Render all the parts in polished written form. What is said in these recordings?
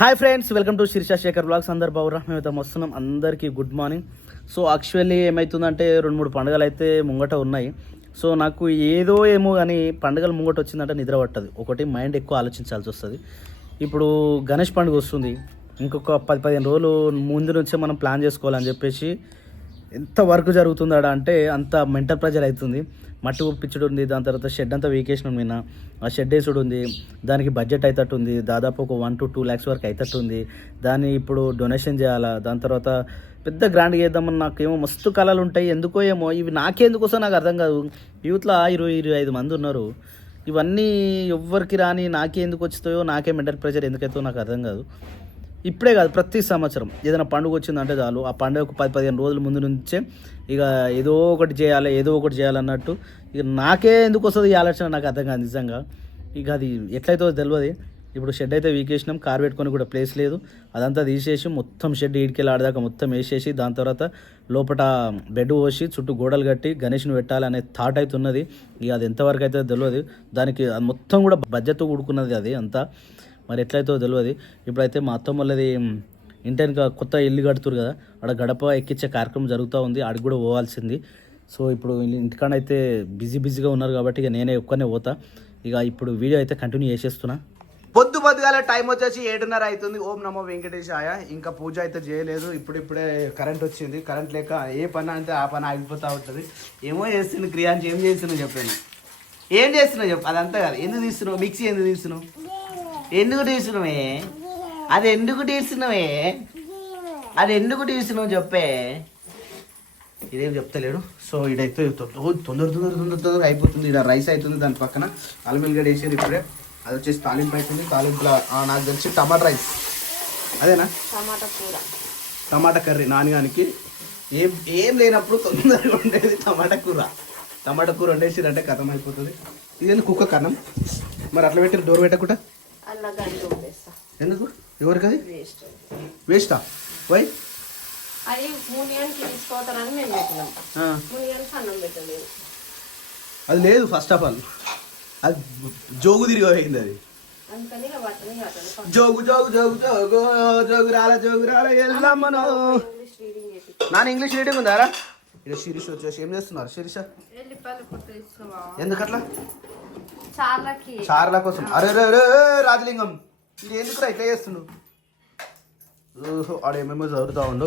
Hi friends, welcome to Sirisha Shekhar blogs. అందరు బాగురా? మేమైతే వస్తున్నాం. అందరికీ గుడ్ మార్నింగ్. సో యాక్చువల్లీ ఏమవుతుందంటే 2-3 పండుగలు అయితే ముంగట ఉన్నాయి. సో నాకు ఏమో కానీ పండుగలు ముంగట వచ్చిందంటే నిద్ర పట్టదు. ఒకటి మైండ్ ఎక్కువ ఆలోచించాల్సి వస్తుంది. ఇప్పుడు గణేష్ పండుగ వస్తుంది. ఇంకొక 10-15 రోజులు ముందు నుంచే మనం ప్లాన్ చేసుకోవాలని చెప్పేసి ఎంత వర్క్ జరుగుతుందా అంటే అంత మెంటల్ ప్రెజర్ అవుతుంది. మట్టి ఒప్పించుడు ఉంది, దాని తర్వాత షెడ్ అంతా వీకేషన్ ఉంది. ఆ షెడ్ వేసుడు ఉంది, దానికి బడ్జెట్ అవుతుంది. దాదాపు ఒక 1 to 2 lakhs వరకు అవుతుంది. దాన్ని ఇప్పుడు డొనేషన్ చేయాలా. దాని తర్వాత పెద్ద గ్రాండ్గా చేద్దామని నాకేమో మస్తు కళలు ఉంటాయి. ఎందుకో ఏమో ఇవి నాకెందుకోసం నాకు అర్థం కాదు. యూత్లో 20-25 మంది ఉన్నారు. ఇవన్నీ ఎవ్వరికి రాని నాకే ఎందుకు వచ్చుతాయో, నాకే మెంటల్ ప్రెషర్ ఎందుకైతే నాకు అర్థం కాదు. ఇప్పుడే కాదు, ప్రతి సంవత్సరం ఏదైనా పండుగ వచ్చిందంటే చాలు ఆ పండుగకు 10-15 రోజుల ముందు నుంచే ఇక ఏదో ఒకటి చేయాలన్నట్టు. ఇక నాకే ఎందుకు వస్తుంది ఈ ఆలోచన నాకు అర్థం కాదు నిజంగా. ఇక అది ఎట్లయితే తెలియదు. ఇప్పుడు షెడ్ అయితే వీకేసినాం, కార్ పెట్టుకొని కూడా ప్లేస్ లేదు. అదంతా తీసేసి మొత్తం షెడ్ ఈడికెళ్ళి ఆడదాకా మొత్తం వేసేసి దాని తర్వాత లోపల బెడ్ పోసి చుట్టూ గోడలు కట్టి గణేష్ని పెట్టాలనే థాట్ అయితే ఉన్నది. ఇక అది ఎంతవరకు అయితే తెలియదు. దానికి మొత్తం కూడా బడ్జెట్తో కూడుకున్నది అది అంతా. మరి ఎట్లయితే తెలియదు. ఇప్పుడైతే మా అత్తమ్మ వాళ్ళది ఇంటర్గా కొత్త ఇల్లు కడుతురు కదా, అక్కడ గడప ఎక్కించే కార్యక్రమం జరుగుతూ ఉంది. ఆడికి కూడా పోవాల్సింది. సో ఇప్పుడు ఇంటికాడైతే బిజీగా ఉన్నారు కాబట్టి ఇక నేనే ఒక్కనే పోతా. ఇక ఇప్పుడు వీడియో అయితే కంటిన్యూ చేసేస్తున్నా. పొద్దుగాల టైం వచ్చేసి 7:30 అవుతుంది. ఓం నమో వెంకటేశాయ. ఇంకా పూజ అయితే చేయలేదు. ఇప్పుడే కరెంట్ వచ్చింది. కరెంట్ లేక ఏ పని అంటే ఆ పని ఆగిపోతూ ఉంటుంది. ఏమో చేస్తుంది క్రియాంశ్. ఏం చేస్తున్నావు చెప్పాను. ఏం చేస్తున్నావు చెప్పు. అదంతా కాదు, ఎందుకు తీస్తున్నావు మిక్సీ? ఎందుకు తీస్తున్నావు? ఎందుకు తీసినవే? అది ఎందుకు తీసినావు చెప్పే. ఇదేం చెప్తలేడు. సో ఇదైతే తొందర అయిపోతుంది. ఇక్కడ రైస్ అవుతుంది, దాని పక్కన అల్లిగడ్డ వేసేది ఇప్పుడే. అది వచ్చేసి తాలింపు అవుతుంది. తాలింపులో నాకు తెలిసి టమాటా రైస్ అదేనా, టమాటా కర్రీ. నాన్నగానికి ఏం లేనప్పుడు తొందరగా ఉండేది టమాటా కూర వండేసిరంటే కథం అయిపోతుంది. ఇదేంటి కుక్క కన్నం. మరి అట్లా పెట్టి డోర్ పెట్టకుండా ఎందుకు? ఎవరికి అది వేస్టా? వై అది లేదు. ఫస్ట్ ఆఫ్ ఆల్ అది జోగు తిరిగి పోయింది. అది జోగు రాలే వెళ్దామను. నాన్న ఇంగ్లీష్ రీడింగ్ ఉందారా? ఇక్కడ శిరీష్ వచ్చేసి ఏం చేస్తున్నారు? శిరీష ఎందుకట్లా? చార్ల కోసం. అరే రాజలింగం, ఇది ఎందుకు ఇట్లా చేస్తుండు? ఓహో, ఆడేమేమో చదువుతూ ఉండు.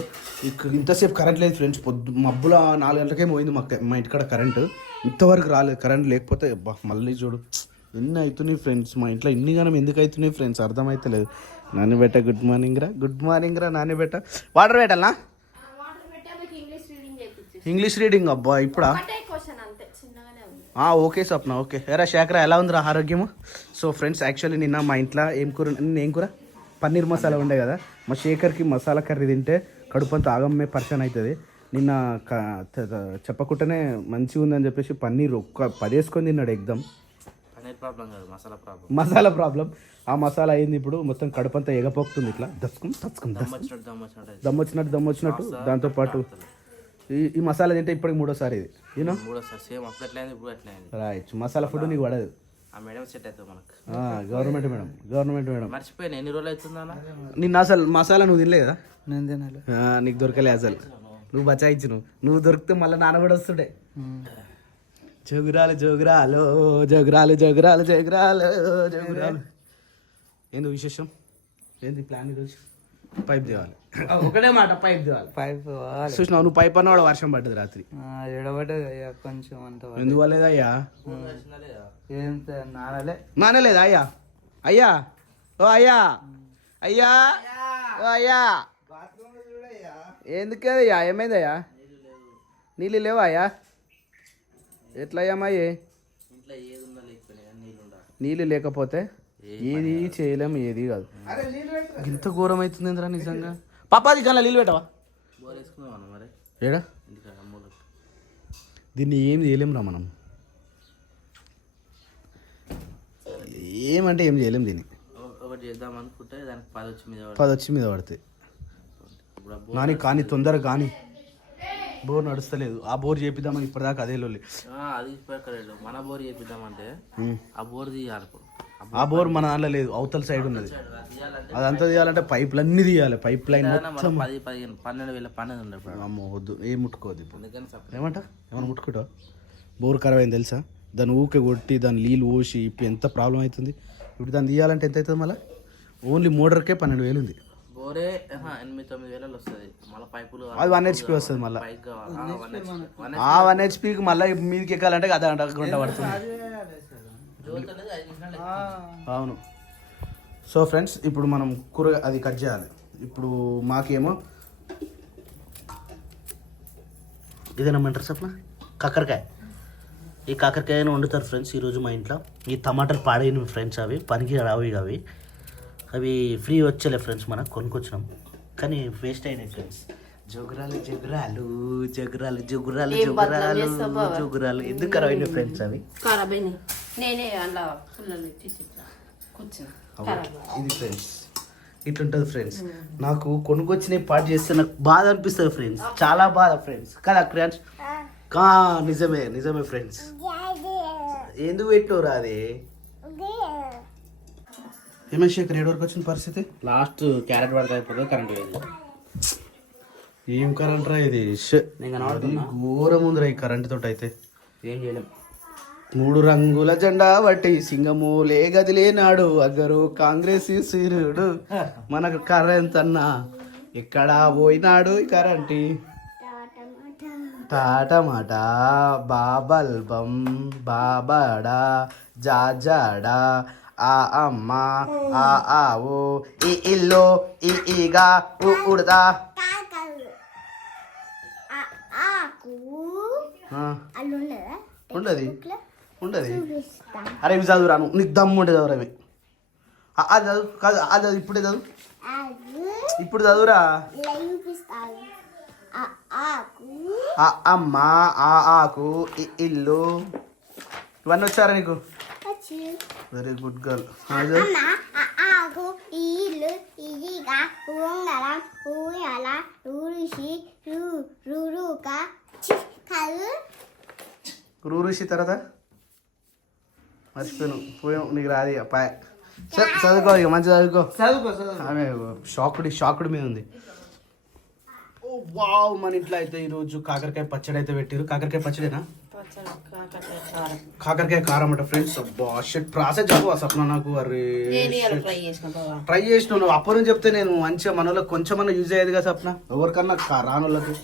ఇంతసేపు కరెంట్ లేదు ఫ్రెండ్స్. మబ్బుల 4 గంటలకే పోయింది మా ఇంటికాడ కరెంటు. ఇంతవరకు రాలేదు. కరెంట్ లేకపోతే మళ్ళీ చూడు ఎన్ని అవుతున్నాయి ఫ్రెండ్స్. మా ఇంట్లో ఇన్ని గానం ఎందుకు అవుతున్నాయి ఫ్రెండ్స్ అర్థమైతే లేదు. నాని బెట్ట గుడ్ మార్నింగ్ రా నాని బెట్ట. వాటర్ పెట్టాలనా? ఇంగ్లీష్ రీడింగ్ అబ్బా ఇప్పుడా? ఓకే స్వప్న, ఓకే. ఎరా శేఖర, ఎలా ఉందిరా ఆరోగ్యము? సో ఫ్రెండ్స్ యాక్చువల్లీ నిన్న మా ఇంట్లో ఏం కూర పన్నీర్ మసాలా ఉండే కదా. మా శేఖర్కి మసాలా కర్రీ తింటే కడుపంతా ఆగమ్మే పర్సన్ అవుతుంది. నిన్న చెప్పకుండానే మంచిగా ఉందని చెప్పేసి పన్నీర్ 10 వేసుకొని తిన్నాడు. ఎగ్దమ్ మసాలా ప్రాబ్లం. ఆ మసాలా అయింది ఇప్పుడు మొత్తం కడుపంతా ఎగపోతుంది. ఇట్లా దమ్మొచ్చినట్టు. దాంతోపాటు ఈ మసాలా తింటే ఇప్పటికి 3వ సారి ఇది. You know right. మసాలా ఫుడ్ నీకు పడదు. గవర్నమెంట్ మేడం మర్చిపోయినా. ఎన్ని రోజులు అవుతుందా? నిన్న అసలు మసాలా నువ్వు తినలే కదా? నేను తినాలి. నీకు దొరకలే అసలు. నువ్వు బచాయించు. నువ్వు దొరికితే మళ్ళీ నాన్న కూడా వస్తుండే. జోగురాలు. ఏంది విశేషం? ఏంది ప్లాన్ ఈరోజు? పైప్ తేవాలి. ఒకటే మాట, పైప్ తేవాలి. చూసినావు నువ్వు పైప్ అన్నవాడు వర్షం పడ్డది రాత్రి. ఎడబడ్డది అయ్యా కొంచెం అంత. ఎందుకు వాళ్ళేదయ్యా? ఏం నానలేదా అయ్యా? ఓ అయ్యా ఎందుకయ్యా? ఏమైందయ్యా? నీళ్ళు లేవా అయ్యా? ఎట్లా అయ్యామాయి? నీళ్ళు లేకపోతే ఏది చేయలేము, ఏది కాదు. ఇంత ఘోరం అవుతుంది ఏంద్రా నిజంగా. పాపాది కన్నా నీళ్ళు పెట్టవా? ఏడా దీన్ని ఏం చేయలేము రా మనం. ఏమంటే ఏం చేయలేము దీన్ని. పది వచ్చి మీద పడితే కానీ తొందరగా కానీ బోర్ నడుస్తలేదు. ఆ బోర్ చేపిద్దామని ఇప్పటిదాకా అదే లోలి. అది మన బోర్ చేపిద్దామంటే ఆ బోర్ తీయాలి. ఆ బోర్ మన దాంట్లో లేదు, అవతల సైడ్ ఉన్నది. అదంతా తీయాలంటే పైపులన్నీ తీయాలి, పైప్ లైన్ మొత్తం. 10-12 పని ఉంది ఇప్పుడు. అమ్మో వద్దు, ఏం ముట్టుకోవద్దు ఇప్పుడు. అందుకని separate. ఏమంట ఏమన్నా ముట్టుకుంటావా? బోర్ ఖరాబ్ అయింది తెలుసా, దాన్ని ఊకే కొట్టి దాని నీళ్ళు పోసి ఇప్పుడు ఎంత ప్రాబ్లం అవుతుంది. ఇప్పుడు దాన్ని తీయాలంటే ఎంత అవుతుంది మళ్ళీ? ఓన్లీ మోటార్కే 12,000 ఉంది. బోరే 8-9 వస్తుంది. మళ్ళీ పైపులు అది 1 HP వస్తుంది మళ్ళీ. పైకి కావాలి. ఆ 1 HPకి మళ్ళీ మీదకి ఎక్కాలంటే అదే గంట పడుతుంది. జ్యోతి అనేది 5 నిమిషాలు. అవును. సో ఫ్రెండ్స్, ఇప్పుడు మనం కూర అది కట్ చేయాలి. ఇప్పుడు మాకేమో ఇదేనమ్మంటారు సప్న, కాకరకాయ. ఈ కాకరకాయను వండుతారు ఫ్రెండ్స్ ఈరోజు మా ఇంట్లో. ఈ టమాటాలు పాడైన ఫ్రెండ్స్, అవి పనికి రావు. అవి ఫ్రీ వచ్చేలే ఫ్రెండ్స్, మనకు కొనుక్కొచ్చినాం కానీ వేస్ట్ అయినాయి ఫ్రెండ్స్. జగురాలు జగురాలు జగురాలు జగురాలు జగురాలు జగురాలు ఎందుకు ఖరాబ్ అయినాయి ఫ్రెండ్స్ అవి? నేనే అలా కూర్చున్నా. ఇది ఫ్రెండ్స్ ఇట్లుంటుంది ఫ్రెండ్స్. నాకు కొనుక్కొచ్చిన పాటు చేస్తే నాకు బాధ అనిపిస్తుంది ఫ్రెండ్స్, చాలా బాధ ఫ్రెండ్స్ కదా ఫ్రెండ్స్. నిజమే నిజమే ఫ్రెండ్స్. ఎందుకు పెట్టినరా అది? ఏమేష్ శేఖర్, ఏడు వరకు వచ్చిన పరిస్థితి? లాస్ట్ క్యారెట్ పడితే అయిపోతుంది, కరెంట్ పోయింది. ఏం కరెంట్ రా ఇది? ఘోరం ఉందిరా ఈ కరెంట్ తోటి. అయితే ఏం చేయలేం. 3 రంగుల జెండా బట్టి సింగమూలే గదిలేనాడు అగ్గరు కాంగ్రెస్ సూర్యుడు. మనకు కరెంట్ అన్నా ఎక్కడా పోయినాడు ఈ కరెంటి. టాటమాట బాబల్బం బాబాడా జాజాడా ఆ అమ్మ ఆ ఆవు ఈ ఇల్లు ఈ ఈగా ఉడతా. ఉండదు ఉండదు. అరే ఇవి చదువు రాను, నీకు దమ్ము ఉంటే చదువురావి. అది చదువు కాదు, అది చదువు, ఇప్పుడే చదువు, ఇప్పుడు చదువురా. ఆ అమ్మ ఆ ఆకు ఈ ఇల్లు, ఇవన్నీ వచ్చారా నీకు? Very good girl. రూరుషి తర్వాత మర్చిపోయాను, పోయాం, నీకు రాది పాయ. చదువుకో ఇక, మంచిగా చదువుకో. ఆమె షాకుడి మీద ఉంది. ఓ వావ్, మన ఇంట్లో అయితే ఈరోజు కాకరకాయ పచ్చడి అయితే పెట్టారు. కాకరకాయ పచ్చడేనా? కాకరకాయ కారం అట ఫ్రెండ్స్. అబ్బా షెట్ ప్రాసెస్ చెప్పు సప్న నాకు. అరే ట్రై చేసిన నువ్వు అప్పటి చెప్తే నేను మంచిగా మన వాళ్ళకి కొంచెమన్నా యూజ్ అయ్యేది కదా సప్న, ఎవరికన్నా రాని వాళ్ళకి.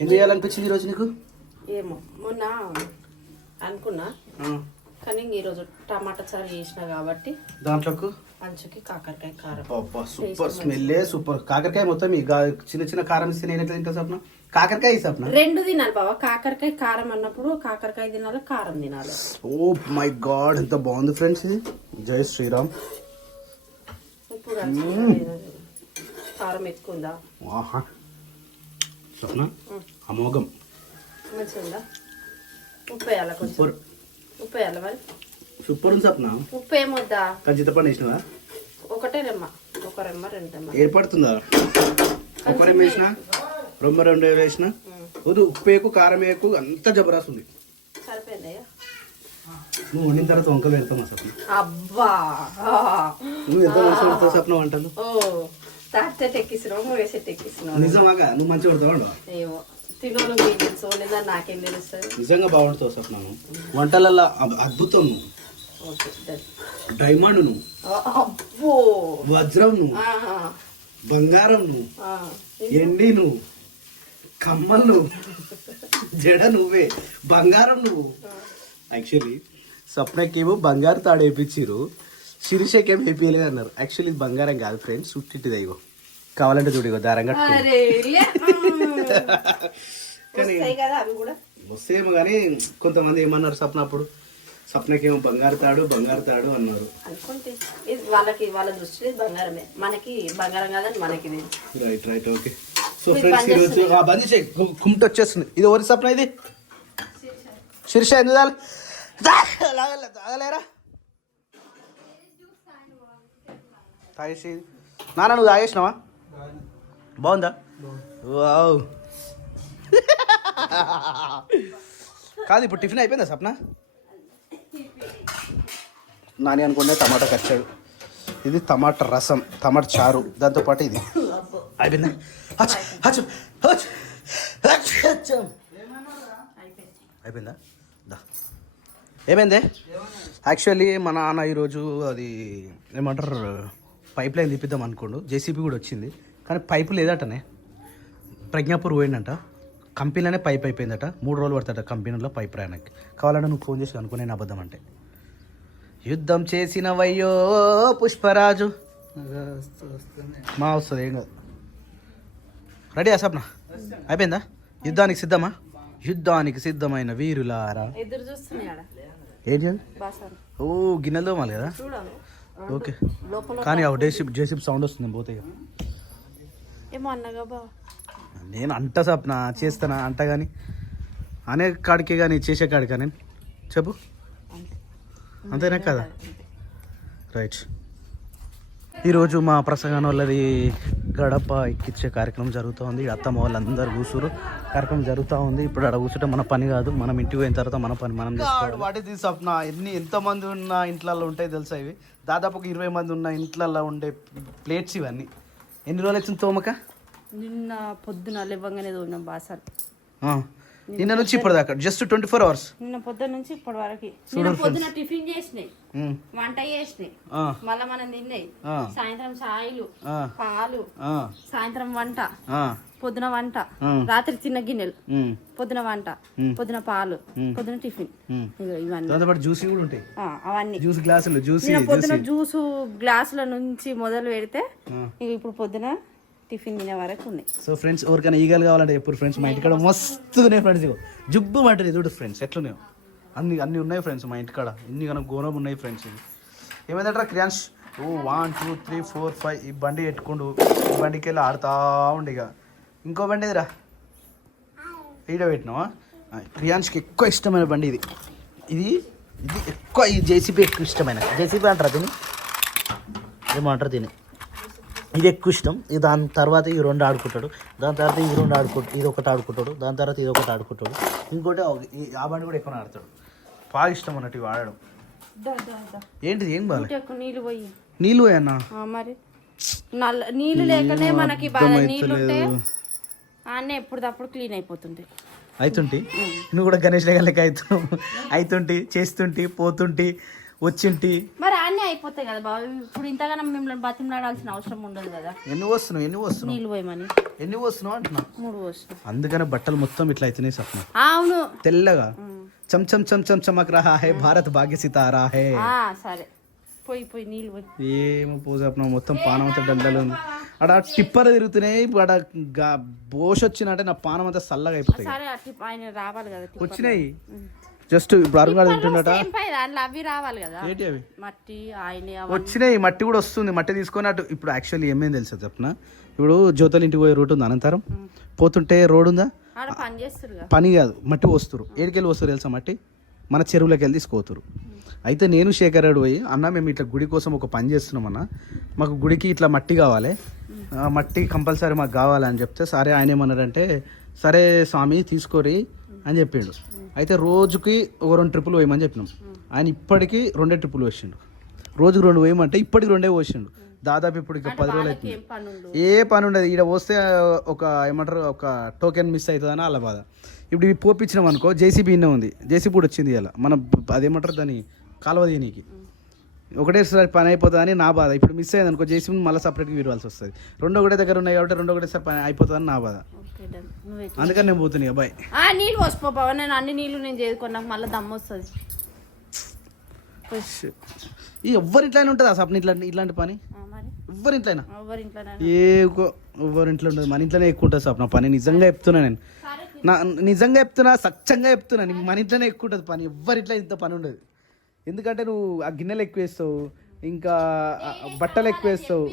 ఏం చేయాలనిపించింది ఈరోజు నీకు? ఏమో మొన్న అనుకున్నా కానీ ఈరోజు టమాటా చారు చేసిన కాబట్టి దాంట్లోకి అంచుకి కాకరకాయ కారం. సూపర్ స్మెల్లే సూపర్. కాకరకాయ మొత్తం ఈ చిన్న చిన్న కారం ఇస్తే నేను ఎట్లా తింటా సప్న? కాకరకాయ సప్న 2 తినాలి బాబా. కాకరకాయ కారం అన్నప్పుడు కాకరకాయ తినాలి, కారం తినాలి. ఓ మై గాడ్, ఎంత బాగుంది ఫ్రెండ్స్ ఇది. జై శ్రీరామ్. ఇప్పుడు కారం ఎక్కువ ఉందా? ఆహా సప్న అమోఘం. మంచిగా ఉందా? ఉప్పు వేయాలి కొంచెం. ఉప్పు వేయాలి మరి. సూపర్ ఉంది సప్న. ఉప్పు ఏమొద్దా? చింతపండు వేసినవా? ఒకటే రెమ్మ, 1 రెమ్మ 2 రెమ్మ ఏర్పడుతుందా? 1 రెమ్మ వేసిన, 2 వేసిన. వద్దు, ఉప్పు వేకు కారం వేకు, అంత జబరాస్ ఉంది. సరిపోయిందయ్యా. నువ్వు వండిన తర్వాత వంకలు పెడతామా సప్న? అబ్బా నువ్వు ఎంత మంచిగా పెడతావు సప్న వంటలు? ఓ తాత ఎక్కిస్తున్నావు, వేసే ఎక్కిస్తున్నావు. నిజమాగా నువ్వు మంచిగా పెడతావు? ఏమో తినోళ్ళు మీకు తెలుసు, లేదా నాకేం తెలుస్తుంది. నిజంగా బాగుంటావు సప్న. వంటలలో అద్భుతం. డైమండ్ నువ్వు, అబ్బో వజ్రం నువ్వు, బంగారం నువ్వు, ఎండి నువ్వు, కమ్మలు నువ్వు, జడ నువ్వే, బంగారం నువ్వు. యాక్చువల్లీ స్వప్నకేమో బంగారు తాడు వేయించారు, శిరీషకేమో వేపియలేదు అన్నారు. యాక్చువల్లీ ఇది బంగారం కాదు ఫ్రెండ్స్, చుట్టిది. ఇగో కావాలంటే చూడిగో దారం వస్తేమో కానీ కొంతమంది ఏమన్నారు సప్న అప్పుడు, సప్నకేమో బంగారు తాడు అన్నారు. అనుకుంటే వాళ్ళకి వాళ్ళ దృష్టి బంగారమే, మనకి బంగారం కాదని మనకి. Right okay. సో ఫ్రెండ్స్ ఈరోజు బంద్ చేయి, కుమ్ట వచ్చేస్తుంది. ఇది ఎవరి సప్న? ఇది శిరీష. ఎందుకు తాగలేరా? తాగేసి నాన్న నువ్వు తాగేసినావా? బాగుందా? వావ్. కాదు ఇప్పుడు టిఫిన్ అయిపోయిందా సప్న? నాని అనుకునే టమాటా కచ్చాడు, ఇది టమాటా రసం, టమాటా చారు, దాంతోపాటు ఇది అయిపోయిందా. అయిపోయిందా దా. ఏమైంది యాక్చువల్లీ మా నాన్న ఈరోజు అది ఏమంటారు పైప్ లైన్ తిప్పిద్దాం అనుకోండు, జేసీబీ కూడా వచ్చింది కానీ పైపు లేదటనే. ప్రజ్ఞాపూర్ పోయిందంట, కంపెనీలోనే పైప్ అయిపోయిందట, 3 రోజులు పడతాట కంపెనీలో పైప్ రాయడానికి. కావాలంటే నువ్వు ఫోన్ చేసి అనుకో, నేను అబద్ధం అంటే. యుద్ధం చేసినవయ్యో పుష్పరాజు మా వస్తుంది ఏం కాదు. రెడీ అసప్న అయిపోయిందా? యుద్ధానికి సిద్ధమా? యుద్ధానికి సిద్ధమైన వీరులారా. ఎదురు చూస్తున్నాడు ఏం చేయాలి? ఓ గిన్నెలు తోమాలి కదా. ఓకే కానీ జేసీబీ సౌండ్ వస్తుంది పోతే. ఏమో అన్నగా బా నేను అంట సప్న చేస్తానా అంట కానీ అనే కాడికే కానీ చేసే కాడికా నేను చెప్పు, అంతేనా కదా? రైట్. ఈరోజు మా ప్రసంగం వాళ్ళది గడప ఎక్కించే కార్యక్రమం జరుగుతూ ఉంది. అత్తమ్మ వాళ్ళందరూ కూర్చురు, కార్యక్రమం జరుగుతూ ఉంది. ఇప్పుడు అక్కడ కూర్చుంటే మన పని కాదు, మనం ఇంటికి పోయిన తర్వాత మన పని మనం చేసుకోవాలి. వాటి తీసుకున్న ఎంతమంది ఉన్న ఇంట్లలో ఉంటాయి తెలుసా ఇవి? దాదాపు 20 మంది ఉన్న ఇంట్లలో ఉండే ప్లేట్స్ ఇవన్నీ. ఎన్ని రోజులు వచ్చింది తోమక? నిన్న పొద్దున లేవగానే తోమినాం బాసాలు. నిన్న నుంచి ఇప్పటిదాకా జస్ట్ 24 hours. నిన్న పొద్దున నుంచి ఇప్పటి వరకు. నిన్న పొద్దున టిఫిన్ చేసినాయి, వంట చేసినాయి, మళ్ళా మనం తిన్నాయి. సాయంత్రం చాయలు, పాలు, సాయంత్రం వంట, పొద్దున వంట, రాత్రి చిన్న గిన్నెలు, పొద్దున వంట, పొద్దున పాలు, పొద్దున టిఫిన్, ఇవన్నీ జ్యూస్ కూడా ఉంటాయి. అవన్నీ జ్యూస్ గ్లాసులు, పొద్దున జ్యూసు గ్లాసుల నుంచి మొదలు పెడితే ఇప్పుడు పొద్దున టిఫిన్ తినే వరకు ఉన్నాయి. సో ఫ్రెండ్స్ ఎవరికైనా ఈగలు కావాలంటే ఎప్పుడు ఫ్రెండ్స్ మా ఇంటికాడ మస్తు ఉన్నాయి ఫ్రెండ్స్. ఇగో జుబ్బు మంటది చూడు ఫ్రెండ్స్ ఎట్లున్నాయో, అన్ని ఉన్నాయి ఫ్రెండ్స్ మా ఇంటికాడ. ఇన్ని కనుక ఘోరం ఉన్నాయి ఫ్రెండ్స్. ఇది ఏమైందంటారా క్రియాన్స్? 1 2 3 4 5 ఈ బండి పెట్టుకుండు, ఈ బండికి వెళ్ళి ఆడుతూ ఉండి. ఇక ఇంకో బండి ఎదురా ఈడ పెట్టినావా? క్రియాన్స్కి ఎక్కువ ఇష్టమైన బండి ఇది. ఇది ఇది ఎక్కువ, ఈ జేసీబీ ఎక్కువ ఇష్టమైన. జేసీబీ అంటారా దీన్ని? ఏమంటారు దీన్ని? ఇది ఎక్కువ ఇష్టం. దాని తర్వాత ఈ 2 ఆడుకుంటాడు, దాని తర్వాత ఈ 2 ఆడుకుంటాడు, ఇది ఒకటి ఆడుకుంటాడు, దాని తర్వాత ఇది ఒకటి ఆడుకుంటాడు, ఇంకోటి ఆ బండి కూడా ఎక్కువ ఆడతాడు. బాగా ఇష్టం అన్నట్టు ఇవి ఆడడం. ఏంటిది ఏం బాగా నీళ్ళు పోయి నీళ్ళు పోయన్నా మరి నీళ్ళు లేకనే మనకి నీళ్ళు ఉంటే అన్నీ ఎప్పుడప్పుడు క్లీన్ అయిపోతుంది. అవుతుంటి నువ్వు కూడా గణేష్ లెక్క అవుతుంటి చేస్తుంటి పోతుంటి వచ్చింటి మరి అన్నీ అయిపోతాయి కదా బాబు. ఇప్పుడు ఇంతగానో మిమ్మల్ని బతిమలాడాల్సిన అవసరం ఉండదు కదా. ఎన్ని వస్తున్నావు నీళ్ళు పోయమని. ఎన్ని వస్తున్నావు అంటున్నా? 3 వస్తున్నావు. అందుకనే బట్టలు మొత్తం ఇట్లా అవుతున్నాయి సప్న. అవును తెల్లగా చంచం చంచం చమక్ రహా హై భారత్ భాగ్య సితారా హై. సరే పోయి నీళ్ళు పోయి. ఏమో పోసప్న మొత్తం పానం అంతా డండలు ఉంది. అక్కడ టిప్పర్ తిరుగుతున్నాయి. అక్కడ బోష్ వచ్చినట్టే నా పానం అంతా చల్లగా అయిపోతాయి. ఆయన రావాలి కదా. వచ్చినాయి జస్ట్ ఇప్పుడు అరుగాడు తింటున్నట. అవి రావాలి కదా. ఏంటి అవి? మట్టి ఆయన వచ్చినాయి. మట్టి కూడా వస్తుంది. మట్టి తీసుకొని అటు ఇప్పుడు యాక్చువల్లీ ఏమైంది తెలుసా చెప్పిన, ఇప్పుడు జ్యోతల ఇంటికి పోయే రూట్ ఉంది, అనంతరం పోతుంటే రోడ్ ఉందా, పని కాదు మట్టి వస్తురు. ఏడికెళ్ళి వస్తారు తెలుసా మట్టి? మన చెరువులోకి వెళ్ళి తీసుకోతురు. అయితే నేను శేఖర్ రెడ్డి పోయి అన్న మేము ఇట్లా గుడి కోసం ఒక పని చేస్తున్నాం అన్న, మాకు గుడికి ఇట్లా మట్టి కావాలి, మట్టి కంపల్సరీ మాకు కావాలని చెప్తే సరే ఆయన ఏమన్నారంటే సరే స్వామి తీసుకోరి అని చెప్పిండు. అయితే రోజుకి ఒక 2 ట్రిప్పులు వేయమని చెప్పినాం. ఆయన ఇప్పటికీ 2 ట్రిప్పులు వేసిండు. రోజుకి 2 వేయమంటే ఇప్పటికి 2 పోసిండు. దాదాపు ఇప్పుడు ఇక 10 రోజులు అవుతుంది. ఏ పని ఉండదు. ఈడ పోస్తే ఒక ఏమంటారు ఒక టోకెన్ మిస్ అవుతుందని అలా బాధ. ఇప్పుడు ఇవి పోపించినాం అనుకో, జేసీబీ ఇన్నే ఉంది, జేసీబీ కూడా వచ్చింది ఇలా మన అదేమంటారు దాన్ని కాలువ తీయనీకి. ఒకటేసారి పని అయిపోతుందని నా బాధ. ఇప్పుడు మిస్ అయ్యింది అనుకో, జేసీబీ మళ్ళీ సపరేట్గా విరవాల్సి వస్తుంది. 2 ఒకటే దగ్గర ఉన్నాయి కాబట్టి 2 ఒకటేసారి పని అయిపోతుందని నా బాధ. అందుకని నేను పోతున్నాయి అబ్బాయి. నీళ్ళు పోసిపో బాబా. నేను అన్ని నీళ్ళు నేను చేసుకున్నాక మళ్ళీ దమ్ము వస్తుంది. ఎవ్వరింట్లోనే ఉంటుంది ఆ సప్న ఇట్లాంటి పని. ఎవ్వరింట్లోనా? ఎవరింట్లో ఉంటుంది, మన ఇంట్లోనే ఎక్కువ ఉంటుంది సప్న పని. నిజంగా చెప్తున్నా నేను, నిజంగా చెప్తున్నా, సత్యంగా చెప్తున్నా. మన ఇంట్లోనే ఎక్కువ ఉంటుంది పని. ఎవ్వరింట్లో ఇంత పని ఉండదు. ఎందుకంటే నువ్వు ఆ గిన్నెలు ఎక్కువ వేస్తావు, ఇంకా బట్టలు ఎక్కువ వేస్తావు.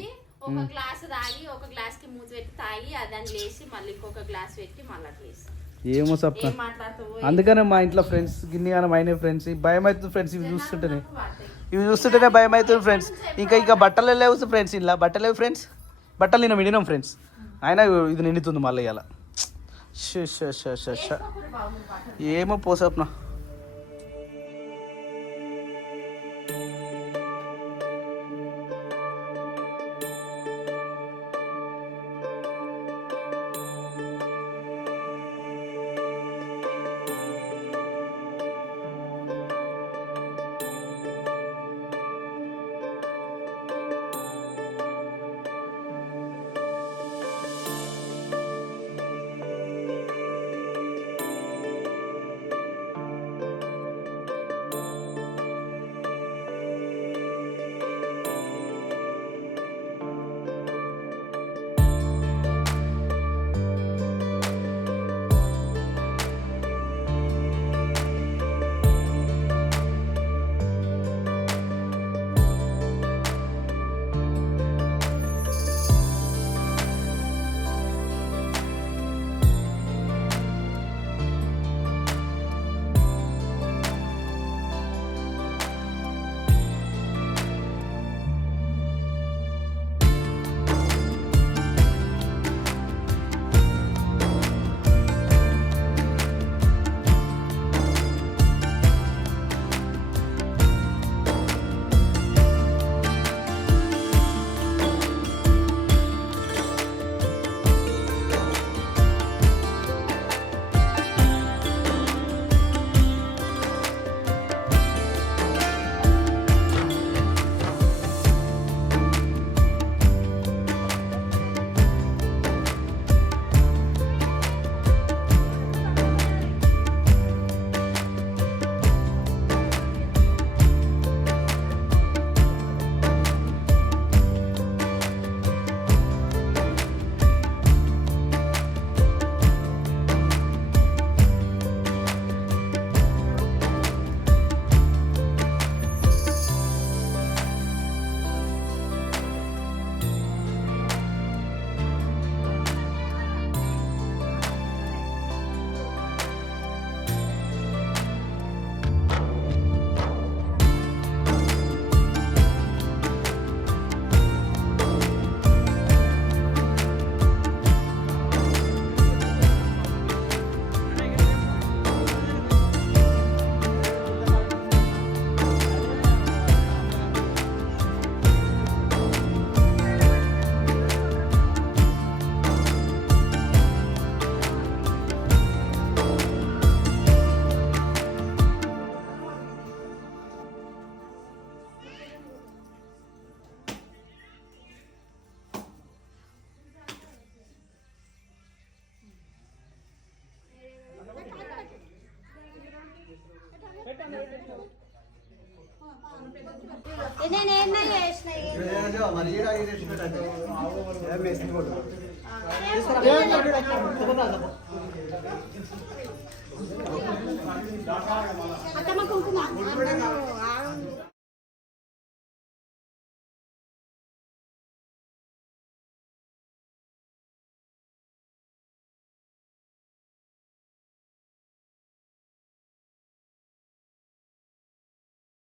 ఒక గ్లాస్ తాగి ఒక గ్లాస్ కి మూత పెట్టి తాగి అదని లేచి మళ్ళీ ఇంకొక గ్లాస్ పెట్టి మళ్ళీ అట్లా ఏమో సప్న. అందుకనే మా ఇంట్లో ఫ్రెండ్స్ గిన్నెగానే మైన ఫ్రెండ్స్ భయం అవుతుంది ఫ్రెండ్స్. ఇవి చూస్తుంటేనే భయం అవుతుంది ఫ్రెండ్స్. ఇంకా బట్టలు లేవు ఫ్రెండ్స్, ఇలా బట్టలు లేవు ఫ్రెండ్స్. బట్టలు నేను విడినాం ఫ్రెండ్స్. అయినా ఇది నిండుతుంది మళ్ళీ ఇలా. ఏమో పోసప్న.